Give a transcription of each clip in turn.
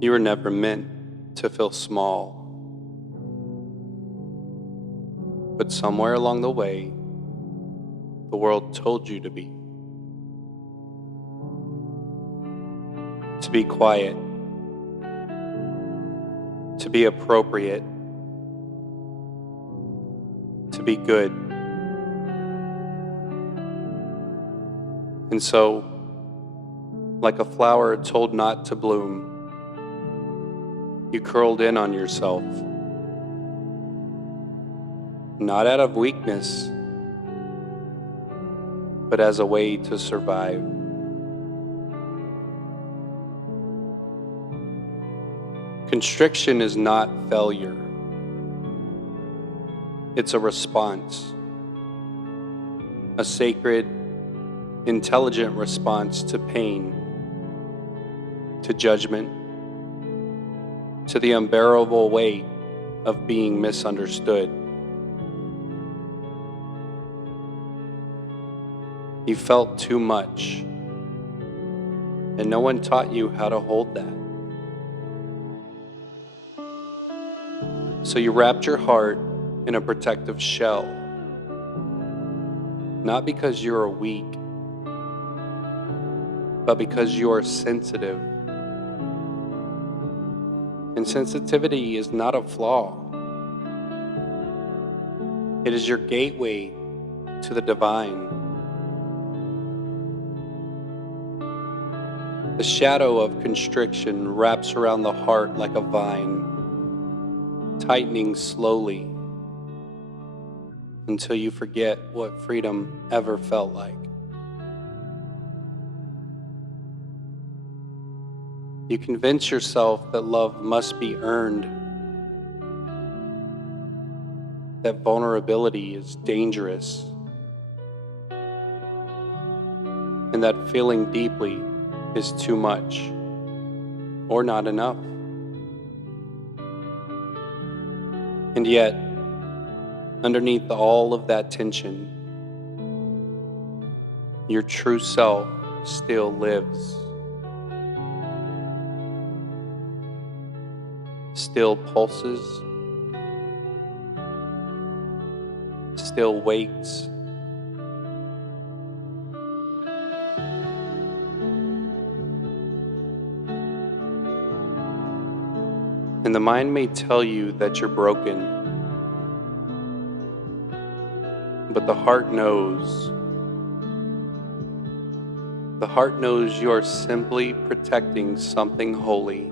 You were never meant to feel small. But somewhere along the way, the world told you to be. To be quiet. To be appropriate. To be good. And so, like a flower told not to bloom, you curled in on yourself. Not out of weakness, but as a way to survive. Constriction is not failure. It's a response. A sacred, intelligent response to pain, to judgment, to the unbearable weight of being misunderstood. You felt too much, and no one taught you how to hold that. So you wrapped your heart in a protective shell, not because you are weak, but because you are sensitive. And sensitivity is not a flaw. It is your gateway to the divine. The shadow of constriction wraps around the heart like a vine, tightening slowly until you forget what freedom ever felt like. You convince yourself that love must be earned, that vulnerability is dangerous, and that feeling deeply is too much or not enough. And yet, underneath all of that tension, your true self still lives. Still pulses, still wakes. And the mind may tell you that you're broken, but the heart knows. The heart knows you are simply protecting something holy.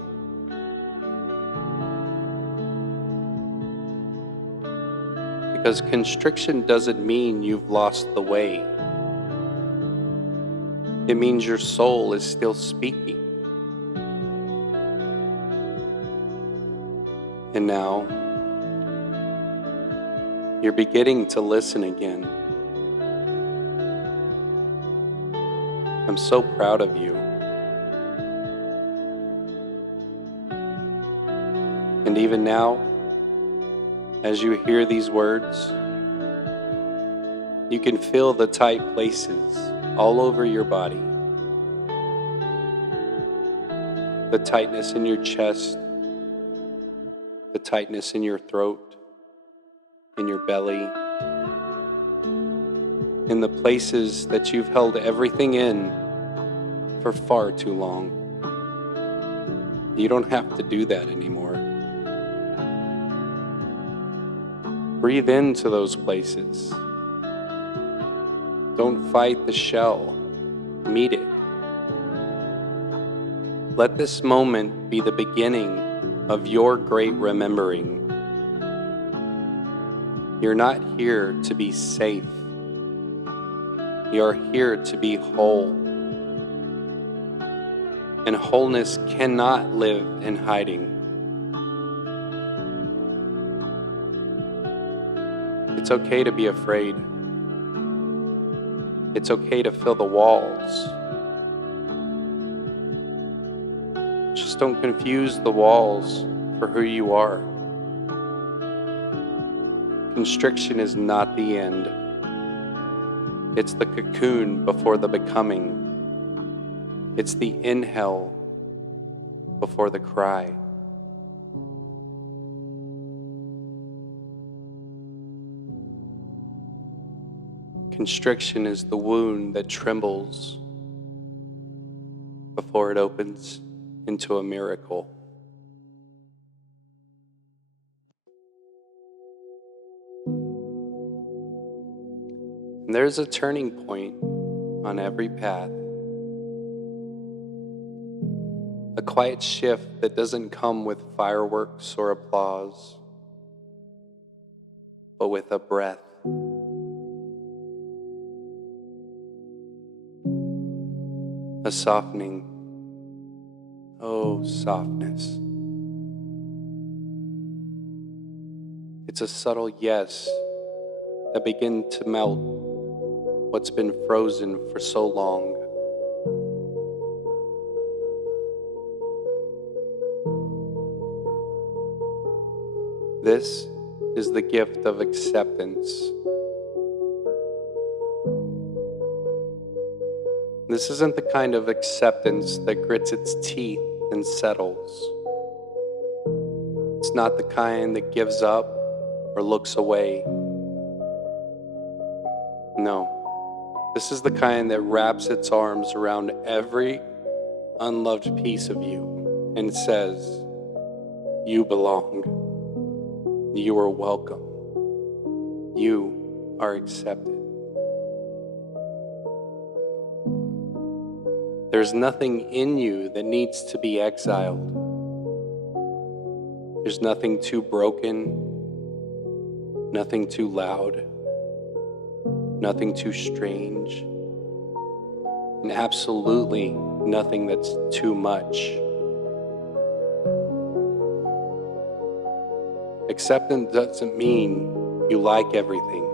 Because constriction doesn't mean you've lost the way. It means your soul is still speaking. And now, you're beginning to listen again. I'm so proud of you. And even now, as you hear these words, you can feel the tight places all over your body. The tightness in your chest, the tightness in your throat, in your belly, in the places that you've held everything in for far too long. You don't have to do that anymore. Breathe into those places. Don't fight the shell. Meet it. Let this moment be the beginning of your great remembering. You're not here to be safe. You're here to be whole. And wholeness cannot live in hiding. It's okay to be afraid. It's okay to feel the walls. Just don't confuse the walls for who you are. Constriction is not the end. It's the cocoon before the becoming. It's the inhale before the cry. Constriction is the wound that trembles before it opens into a miracle. And there's a turning point on every path, a quiet shift that doesn't come with fireworks or applause, but with a breath. A softening, oh softness. It's a subtle yes that begins to melt what's been frozen for so long. This is the gift of acceptance. This isn't the kind of acceptance that grits its teeth and settles. It's not the kind that gives up or looks away. No, this is the kind that wraps its arms around every unloved piece of you and says, you belong. You are welcome. You are accepted. There's nothing in you that needs to be exiled. There's nothing too broken, nothing too loud, nothing too strange, and absolutely nothing that's too much. Acceptance doesn't mean you like everything.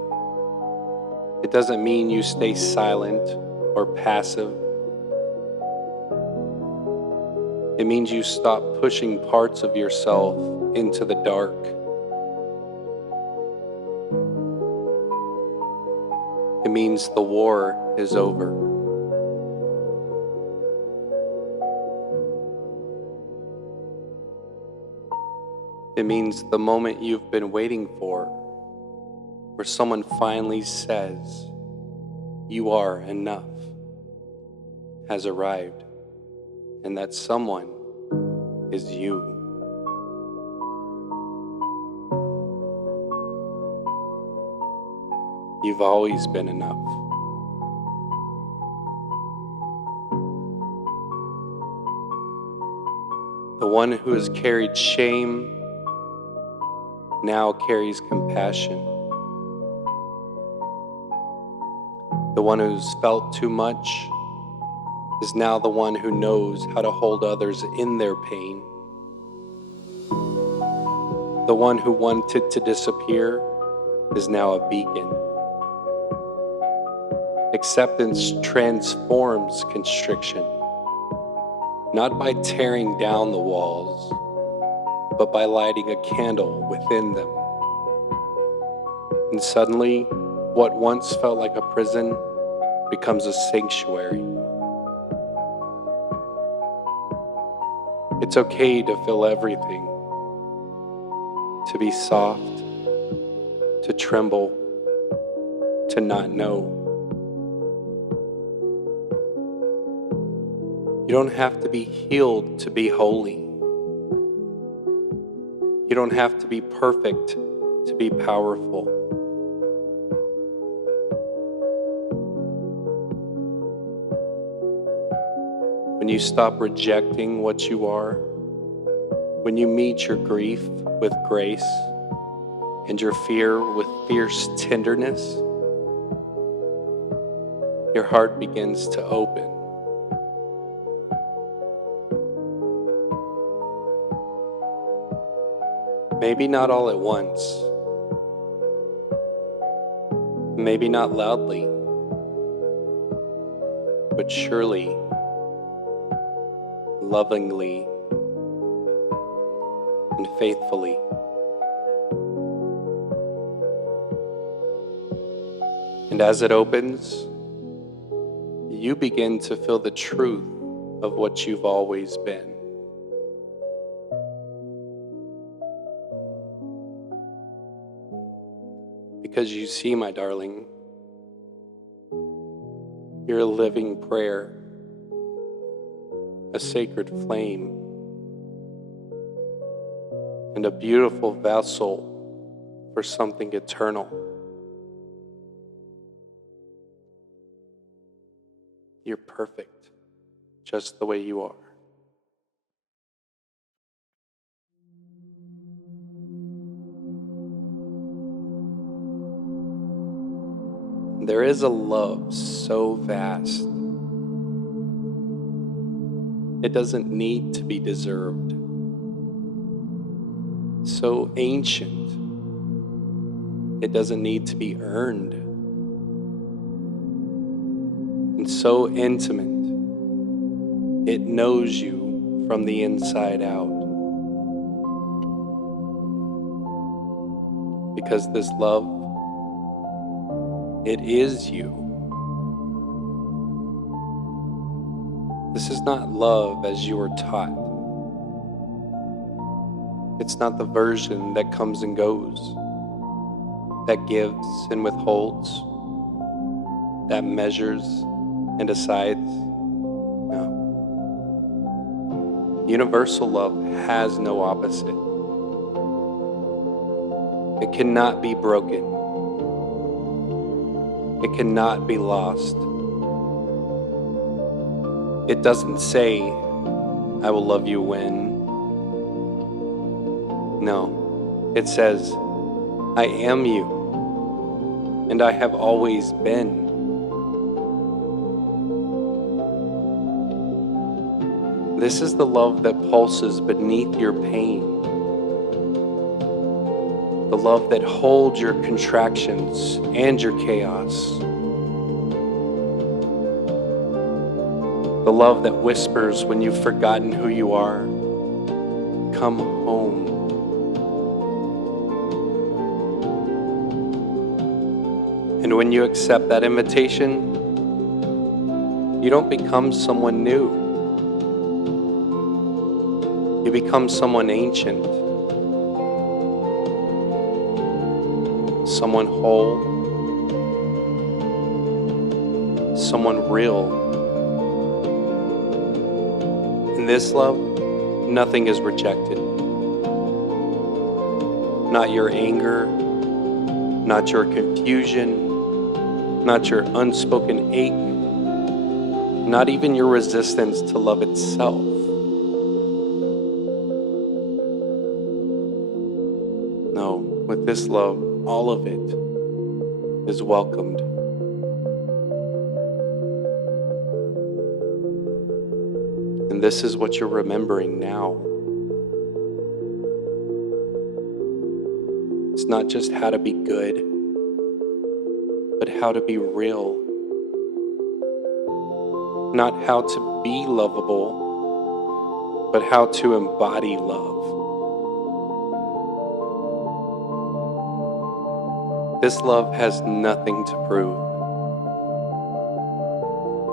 It doesn't mean you stay silent or passive. It means you stop pushing parts of yourself into the dark. It means the war is over. It means the moment you've been waiting for, where someone finally says, you are enough, has arrived. And that someone is you. You've always been enough. The one who has carried shame now carries compassion. The one who's felt too much is now the one who knows how to hold others in their pain. The one who wanted to disappear is now a beacon. Acceptance transforms constriction, not by tearing down the walls, but by lighting a candle within them. And suddenly, what once felt like a prison becomes a sanctuary. It's okay to feel everything, to be soft, to tremble, to not know. You don't have to be healed to be holy. You don't have to be perfect to be powerful. When you stop rejecting what you are, when you meet your grief with grace and your fear with fierce tenderness, your heart begins to open. Maybe not all at once, maybe not loudly, but surely, lovingly, and faithfully. And as it opens, you begin to feel the truth of what you've always been. Because you see, my darling, you're a living prayer, a sacred flame, and a beautiful vessel for something eternal. You're perfect, just the way you are. There is a love so vast, it doesn't need to be deserved. So ancient, it doesn't need to be earned. And so intimate, it knows you from the inside out. Because this love, it is you. This is not love as you were taught. It's not the version that comes and goes, that gives and withholds, that measures and decides. No. Universal love has no opposite. It cannot be broken. It cannot be lost. It doesn't say, I will love you when. No, it says, I am you, and I have always been. This is the love that pulses beneath your pain. The love that holds your contractions and your chaos. The love that whispers when you've forgotten who you are. Come home. And when you accept that invitation, you don't become someone new. You become someone ancient. Someone whole. Someone real. In this love, nothing is rejected. Not your anger, not your confusion, not your unspoken ache, not even your resistance to love itself. No, with this love, all of it is welcomed. And this is what you're remembering now. It's not just how to be good, but how to be real. Not how to be lovable, but how to embody love. This love has nothing to prove.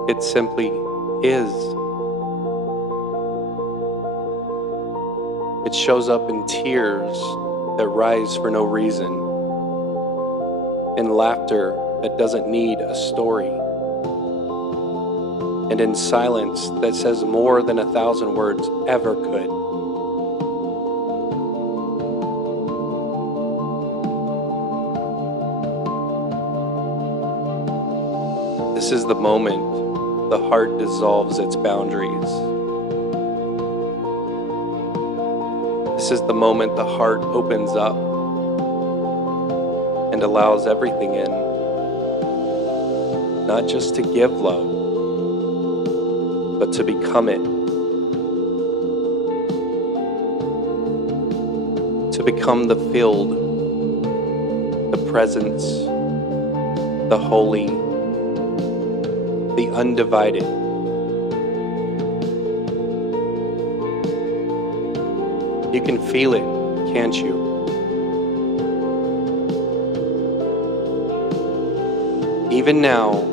It simply is. It shows up in tears that rise for no reason, in laughter that doesn't need a story, and in silence that says more than 1,000 words ever could. This is the moment the heart dissolves its boundaries. This is the moment the heart opens up and allows everything in. Not just to give love, but to become it. To become the filled, the presence, the holy, the undivided. You can feel it, can't you? Even now,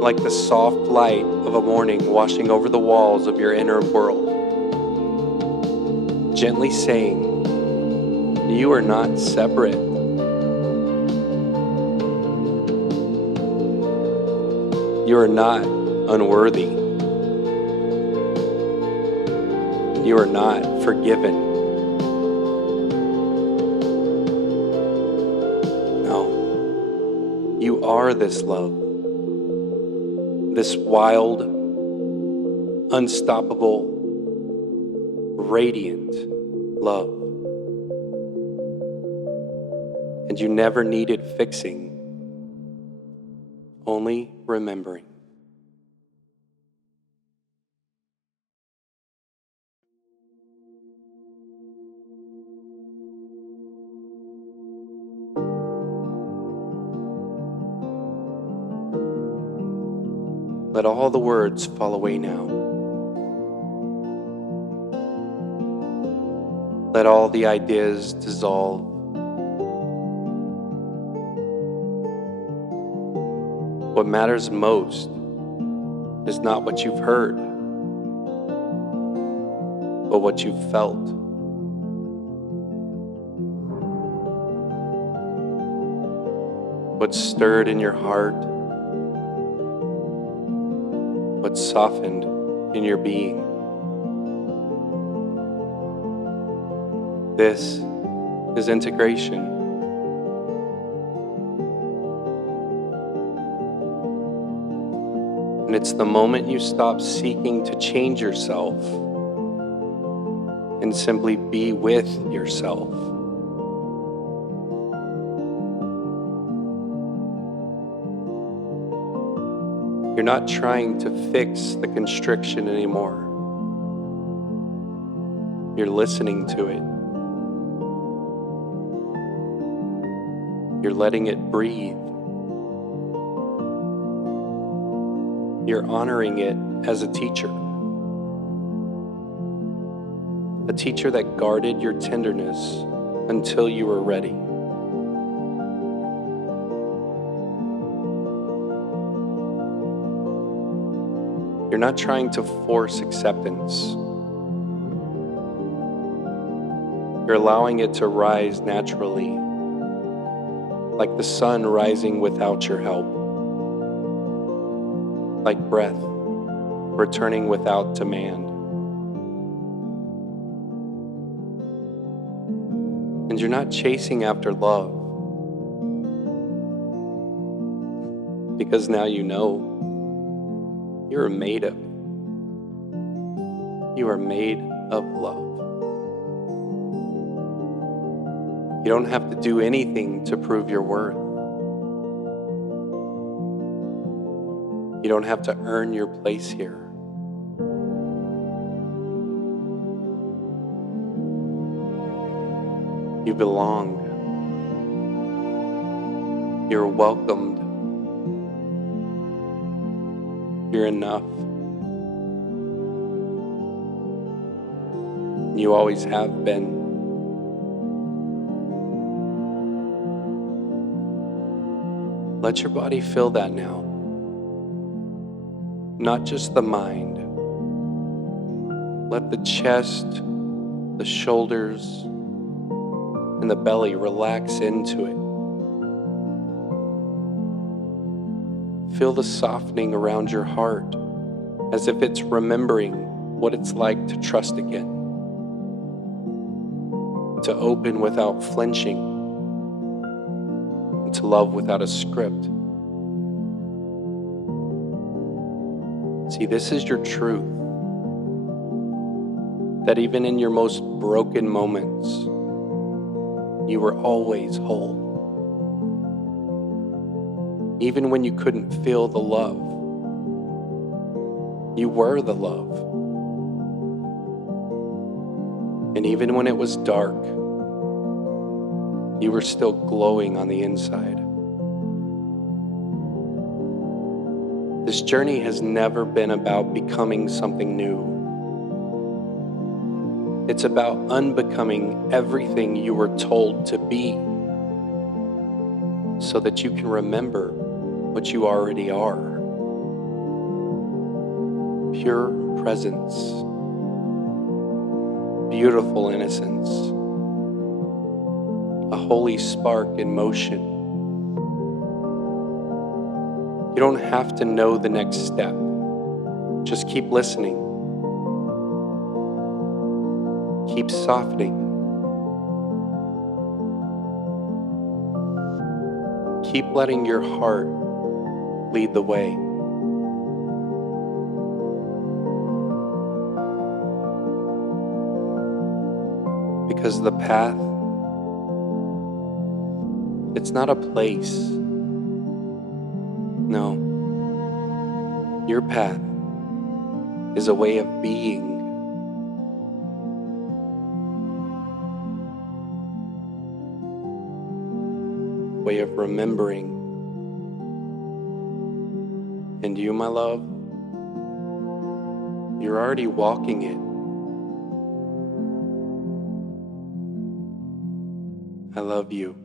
like the soft light of a morning washing over the walls of your inner world, gently saying, you are not separate. You are not unworthy. You are not forgiven. No, you are this love, this wild, unstoppable, radiant love. And you never needed fixing, only remembering. Let all the words fall away now. Let all the ideas dissolve. What matters most is not what you've heard, but what you've felt. What stirred in your heart, what softened in your being. This is integration. And it's the moment you stop seeking to change yourself and simply be with yourself. You're not trying to fix the constriction anymore. You're listening to it. You're letting it breathe. You're honoring it as a teacher that guarded your tenderness until you were ready. You're not trying to force acceptance. You're allowing it to rise naturally, like the sun rising without your help, like breath returning without demand. And you're not chasing after love, because now you know you are made of it. You are made of love. You don't have to do anything to prove your worth. You don't have to earn your place here. You belong. You're welcomed. You're enough. You always have been. Let your body feel that now. Not just the mind. Let the chest, the shoulders, and the belly relax into it. Feel the softening around your heart as if it's remembering what it's like to trust again, to open without flinching, and to love without a script. See, this is your truth, that even in your most broken moments, you were always whole. Even when you couldn't feel the love, you were the love. And even when it was dark, you were still glowing on the inside. This journey has never been about becoming something new. It's about unbecoming everything you were told to be, so that you can remember what you already are. Pure presence, beautiful innocence, a holy spark in motion. You don't have to know the next step. Just keep listening. Keep softening. Keep letting your heart lead the way. Because the path, it's not a place. No. Your path is a way of being. Way of remembering. And you, my love, you're already walking it. I love you.